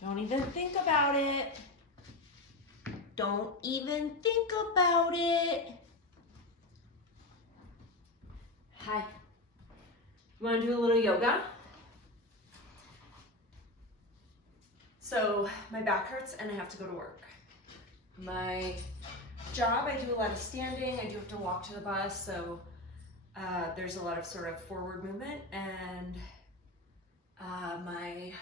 Don't even think about it. Don't even think about it. Hi. You want to do a little yoga? So my back hurts and I have to go to work. My job, I do a lot of standing. I do have to walk to the bus, so there's a lot of sort of forward movement, and my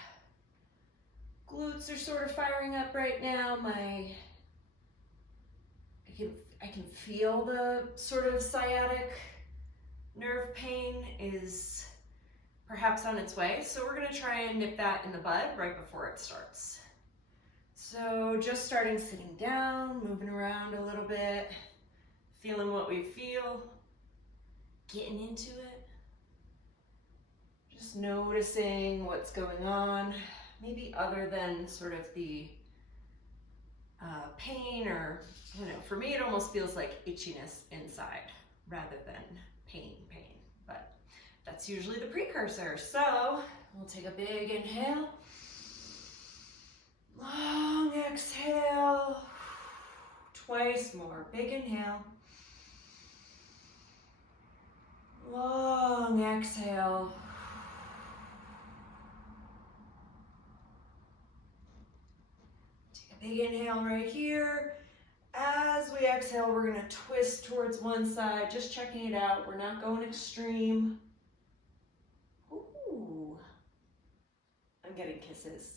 glutes are sort of firing up right now. I can feel the sort of sciatic nerve pain is perhaps on its way, so we're going to try and nip that in the bud right before it starts. So just starting sitting down, moving around a little bit, feeling what we feel, getting into it, just noticing what's going on, maybe other than sort of the pain, or, you know, for me it almost feels like itchiness inside rather than pain, but that's usually the precursor. So we'll take a big inhale, long exhale, twice more, big inhale, long exhale, take a big inhale right here. As we exhale, we're going to twist towards one side, just checking it out. We're not going extreme. Ooh, I'm getting kisses.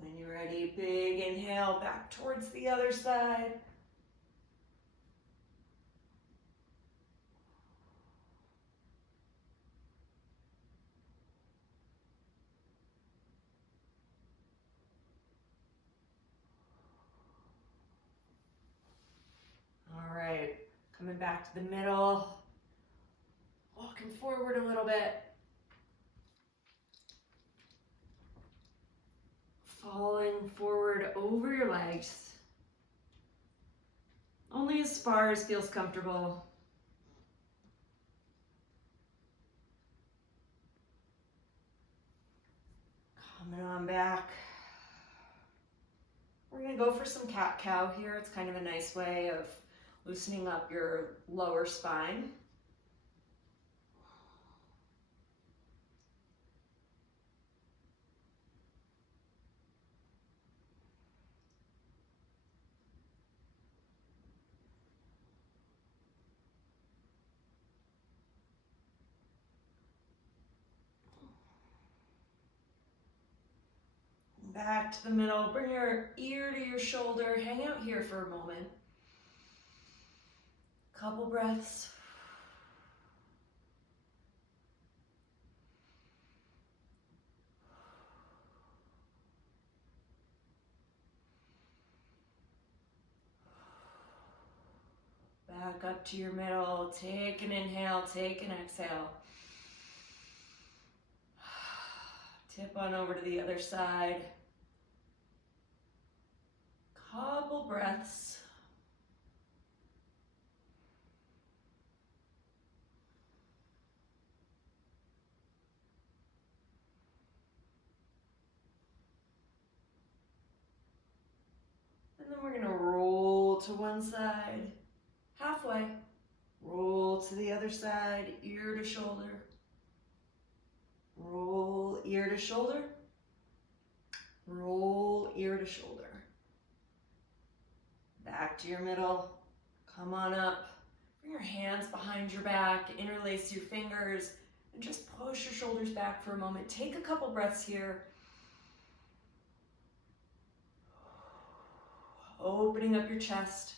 When you're ready, big inhale back towards the other side. All right, coming back to the middle, walking forward a little bit, falling forward over your legs, only as far as feels comfortable. Coming on back. We're going to go for some cat-cow here. It's kind of a nice way of loosening up your lower spine. Back to the middle, bring your ear to your shoulder, hang out here for a moment. Couple breaths. Back up to your middle, take an inhale, take an exhale. Tip on over to the other side. Couple breaths. And then we're going to roll to one side, halfway. Roll to the other side, ear to shoulder. Roll, ear to shoulder. Roll, ear to shoulder. Back to your middle. Come on up. Bring your hands behind your back, interlace your fingers, and just push your shoulders back for a moment. Take a couple breaths here. Opening up your chest.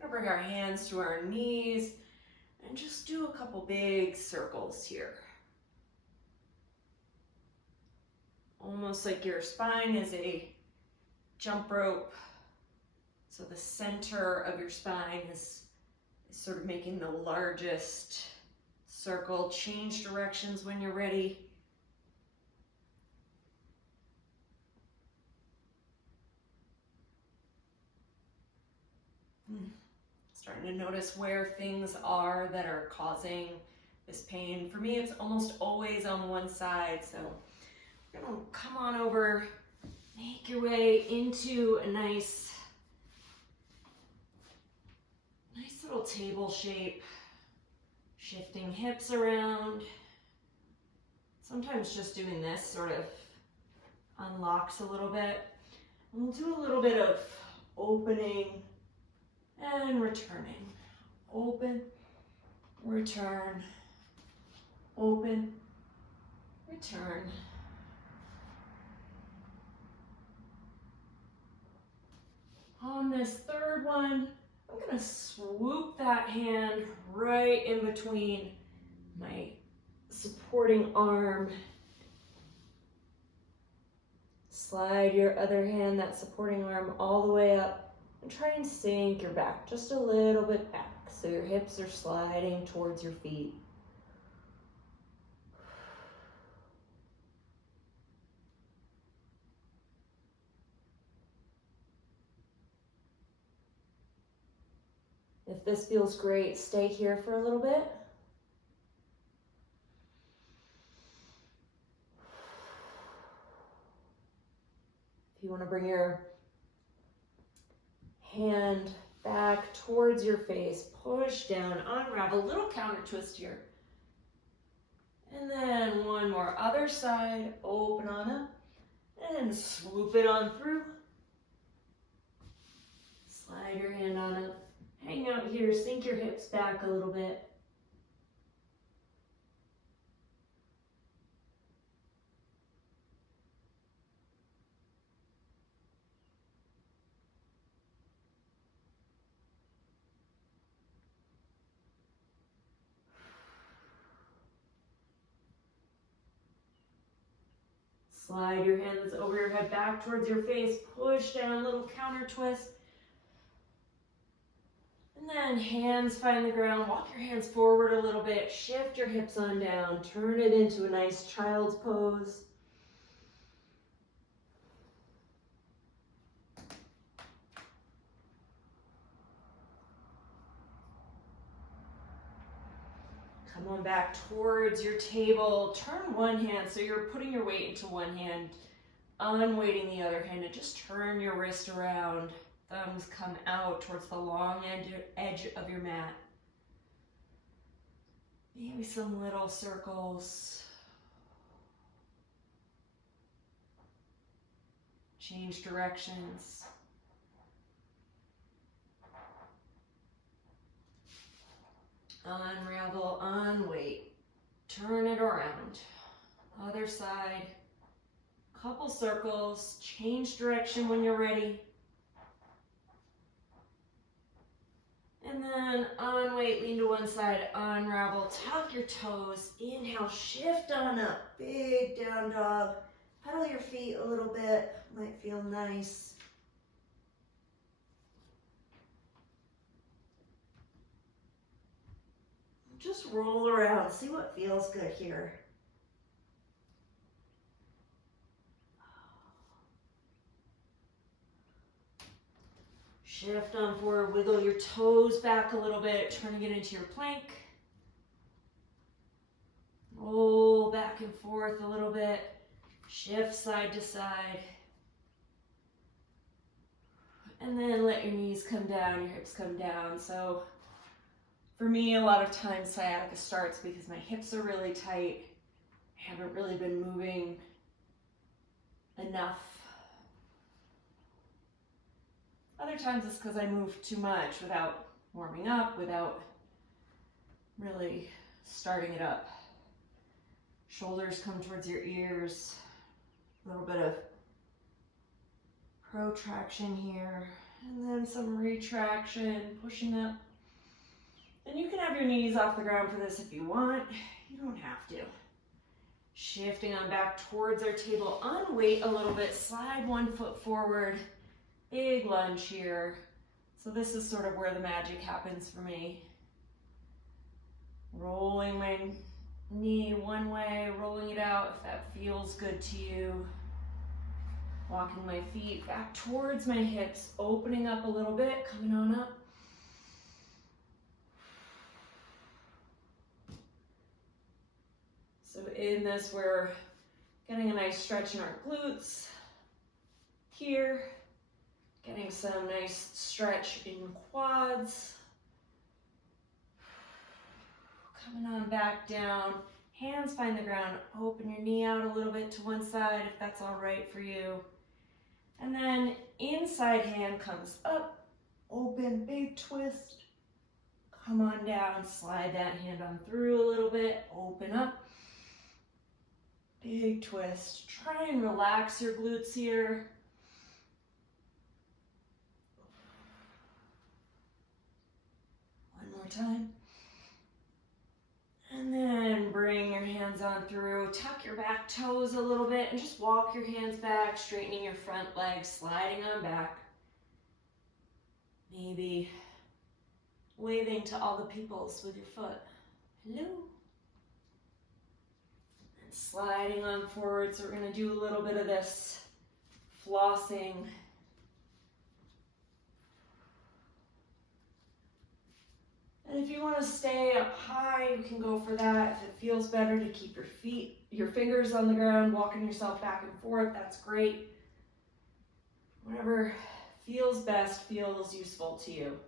We're gonna bring our hands to our knees and just do a couple big circles here. Almost like your spine is a jump rope. So the center of your spine is sort of making the largest circle. Change directions when you're ready. starting to notice where things are that are causing this pain. For me, it's almost always on one side, so you're gonna come on over, make your way into a nice little table shape, shifting hips around. Sometimes just doing this sort of unlocks a little bit. And we'll do a little bit of opening and returning. Open, return, open, return. On this third one, I'm gonna swoop that hand right in between my supporting arm. Slide your other hand, that supporting arm, all the way up and try and sink your back just a little bit back so your hips are sliding towards your feet. If this feels great, stay here for a little bit. If you want to bring your hand back towards your face, push down, unravel, little counter twist here. And then one more, other side, open on up, and swoop it on through. Slide your hand on up. Hang out here, sink your hips back a little bit. Slide your hands over your head back towards your face, push down, little counter twist. And then hands find the ground, walk your hands forward a little bit, shift your hips on down, turn it into a nice child's pose. Come on back towards your table, turn one hand, so you're putting your weight into one hand, unweighting the other hand, and just turn your wrist around. Thumbs come out towards the long edge of your mat. Maybe some little circles. Change directions. Unravel, unweight. Turn it around. Other side. Couple circles. Change direction when you're ready. And then unweight, lean to one side, unravel, tuck your toes, inhale, shift on up, big down dog. Pedal your feet a little bit, might feel nice. Just roll around, see what feels good here. Shift on forward, wiggle your toes back a little bit, turning it into your plank. Roll back and forth a little bit, shift side to side. And then let your knees come down, your hips come down. So for me, a lot of times sciatica starts because my hips are really tight. I haven't really been moving enough. Other times it's because I move too much without warming up, without really starting it up. Shoulders come towards your ears. A little bit of protraction here. And then some retraction, pushing up. And you can have your knees off the ground for this if you want. You don't have to. Shifting on back towards our table. Unweight a little bit. Slide one foot forward. Big lunge here. So this is sort of where the magic happens for me. Rolling my knee one way, rolling it out if that feels good to you. Walking my feet back towards my hips, opening up a little bit, coming on up. So in this, we're getting a nice stretch in our glutes here, getting some nice stretch in quads. Coming on back down, hands find the ground, open your knee out a little bit to one side if that's all right for you. And then inside hand comes up, open, big twist. Come on down, slide that hand on through a little bit, open up. Big twist. Try and relax your glutes here. One more time. And then bring your hands on through. Tuck your back toes a little bit and just walk your hands back, straightening your front leg, sliding on back. Maybe waving to all the peoples with your foot. Hello. And sliding on forward. So we're going to do a little bit of this flossing. And if you want to stay up high, you can go for that. If it feels better to keep your fingers on the ground, walking yourself back and forth, that's great. Whatever feels best, feels useful to you.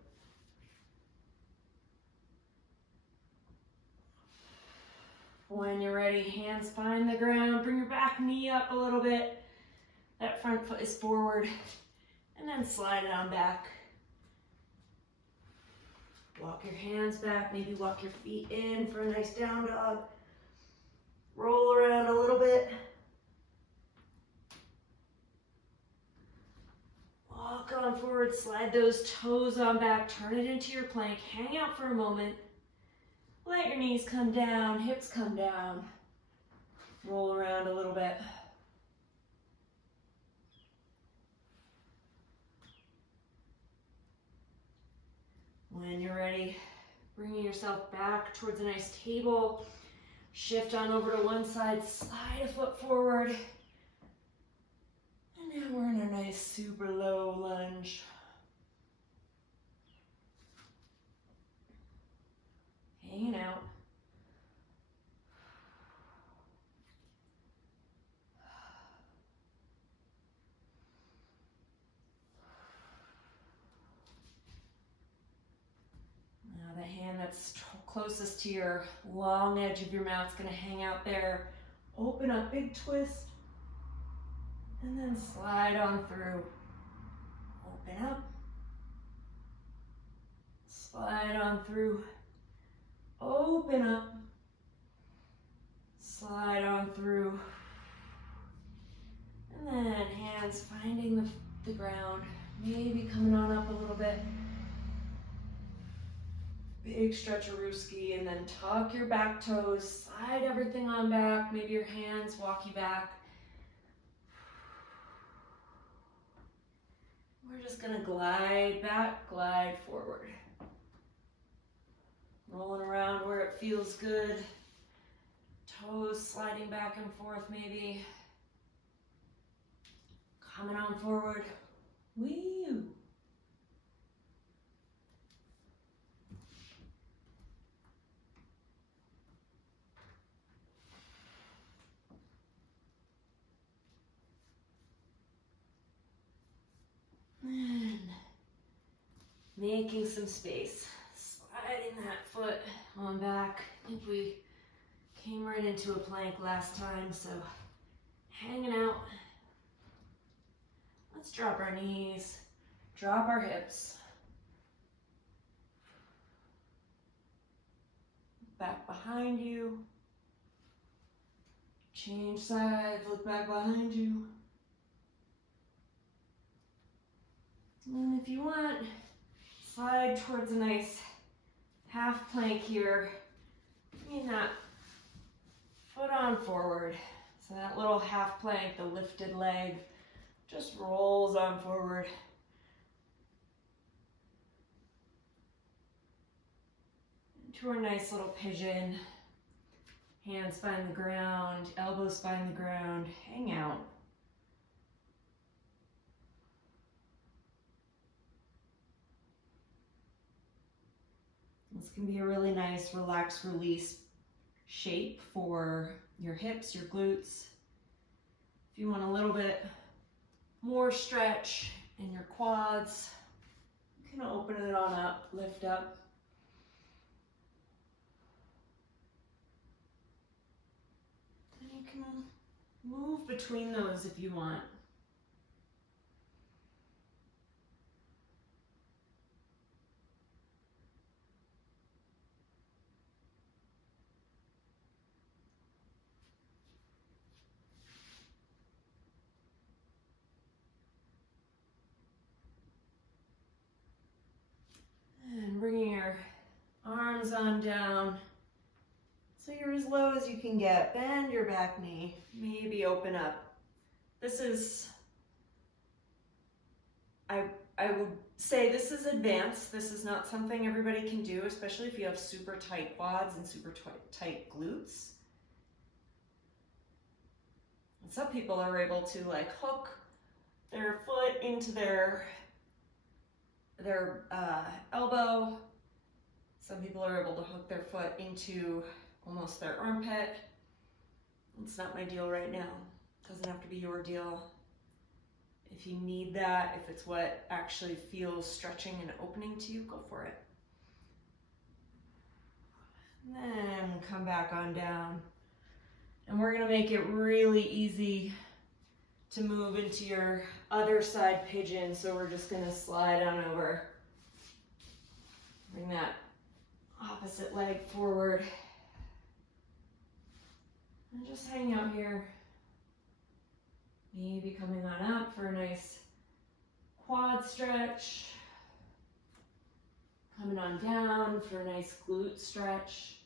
When you're ready, hands find the ground. Bring your back knee up a little bit. That front foot is forward. And then slide it on back. Walk your hands back. Maybe walk your feet in for a nice down dog. Roll around a little bit. Walk on forward. Slide those toes on back. Turn it into your plank. Hang out for a moment. Let your knees come down, hips come down. Roll around a little bit. When you're ready, bringing yourself back towards a nice table. Shift on over to one side, slide a foot forward. And now we're in a nice super low lunge. Hanging out. Now the hand that's closest to your long edge of your mat is going to hang out there. Open up, big twist. And then slide on through. Open up. Slide on through. Open up, slide on through, and then hands finding the ground, maybe coming on up a little bit. Big stretcherooski, and then tuck your back toes, slide everything on back, maybe your hands walk you back. We're just gonna glide back, glide forward. Rolling around where it feels good. Toes sliding back and forth maybe. Coming on forward. Woo! And making some space. Sliding that foot on back. I think we came right into a plank last time, so hanging out. Let's drop our knees, drop our hips. Back behind you. Change sides, look back behind you. And if you want, slide towards a nice half plank here. Bring that foot on forward. So that little half plank, the lifted leg, just rolls on forward. Into our nice little pigeon. Hands find the ground, elbows find the ground, hang out. This can be a really nice relax release shape for your hips, your glutes. If you want a little bit more stretch in your quads, you can open it on up, lift up. And you can move between those if you want. And bringing your arms on down so you're as low as you can get. Bend your back knee, maybe open up. This is, I would say this is advanced. This is not something everybody can do, especially if you have super tight quads and super tight glutes. And some people are able to like hook their foot into their elbow. Some people are able to hook their foot into almost their armpit. It's not my deal right now. Doesn't have to be your deal. If you need that, if it's what actually feels stretching and opening to you, go for it. And then come back on down. And we're gonna make it really easy to move into your other side pigeon. So we're just gonna slide on over. Bring that opposite leg forward. And just hang out here. Maybe coming on up for a nice quad stretch. Coming on down for a nice glute stretch.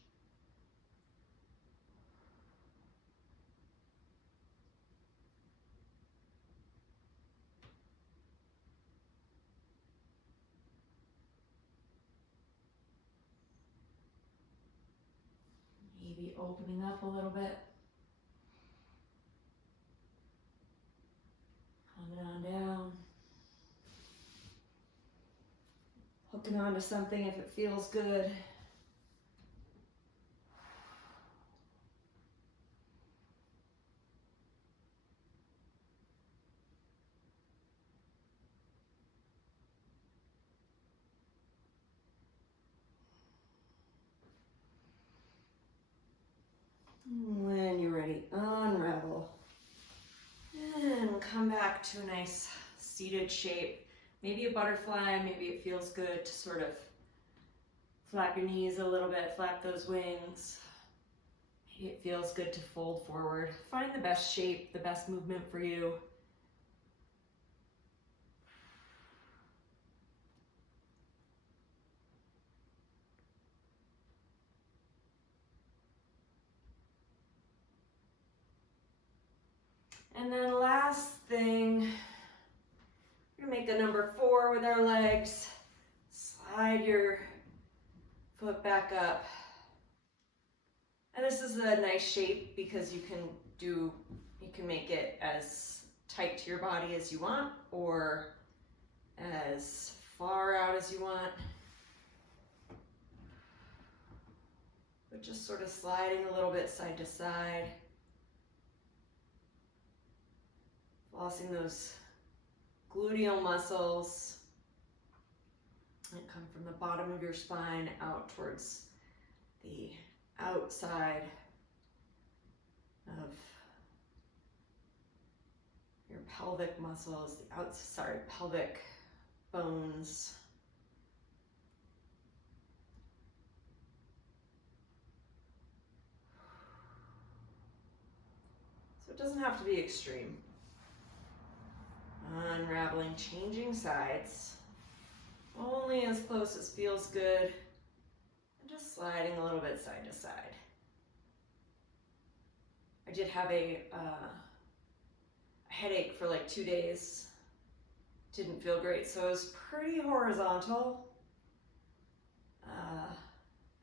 Maybe opening up a little bit. Coming on down. Hooking onto something if it feels good. When you're ready, unravel. And come back to a nice seated shape. Maybe a butterfly, maybe it feels good to sort of flap your knees a little bit, flap those wings. Maybe it feels good to fold forward. Find the best shape, the best movement for you. And then last thing, we're gonna make a number 4 with our legs. Slide your foot back up. And this is a nice shape because you can make it as tight to your body as you want or as far out as you want. But just sort of sliding a little bit side to side. Flossing those gluteal muscles that come from the bottom of your spine out towards the outside of your pelvic muscles, the pelvic bones. So it doesn't have to be extreme. Unraveling, changing sides, only as close as feels good, and just sliding a little bit side to side. I did have a headache for like 2 days. Didn't feel great, so it was pretty horizontal.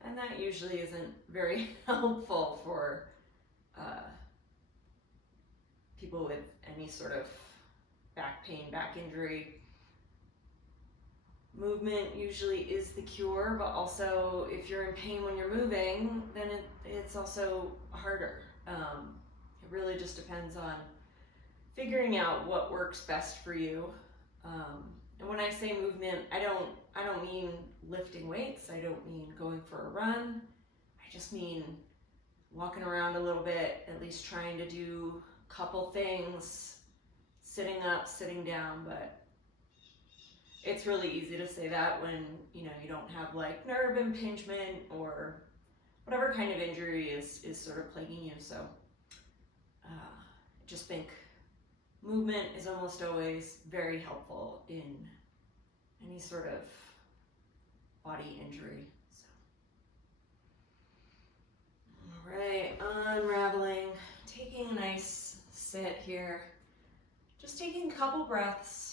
And that usually isn't very helpful for people with any sort of back pain, back injury. movement usually is the cure, but also if you're in pain when you're moving, then it's also harder. It really just depends on figuring out what works best for you. And when I say movement, I don't mean lifting weights. I don't mean going for a run. I just mean walking around a little bit, at least trying to do a couple things, sitting up, sitting down. But it's really easy to say that when you don't have like nerve impingement or whatever kind of injury is sort of plaguing you. So I just think movement is almost always very helpful in any sort of body injury. So, all right, unraveling, taking a nice sit here, just taking a couple breaths.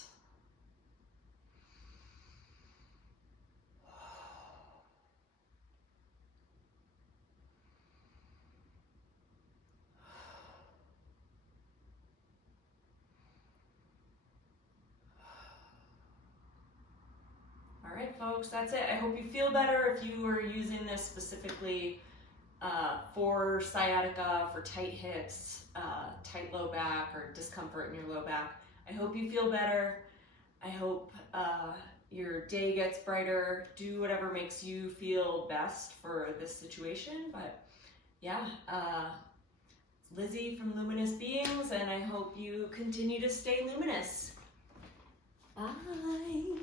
All right, folks, that's it. I hope you feel better. If you are using this specifically for sciatica, for tight hips, tight low back, or discomfort in your low back, I hope you feel better. I hope your day gets brighter. Do whatever makes you feel best for this situation. But yeah, Lizzie from Luminous Beings, and I hope you continue to stay luminous. Bye.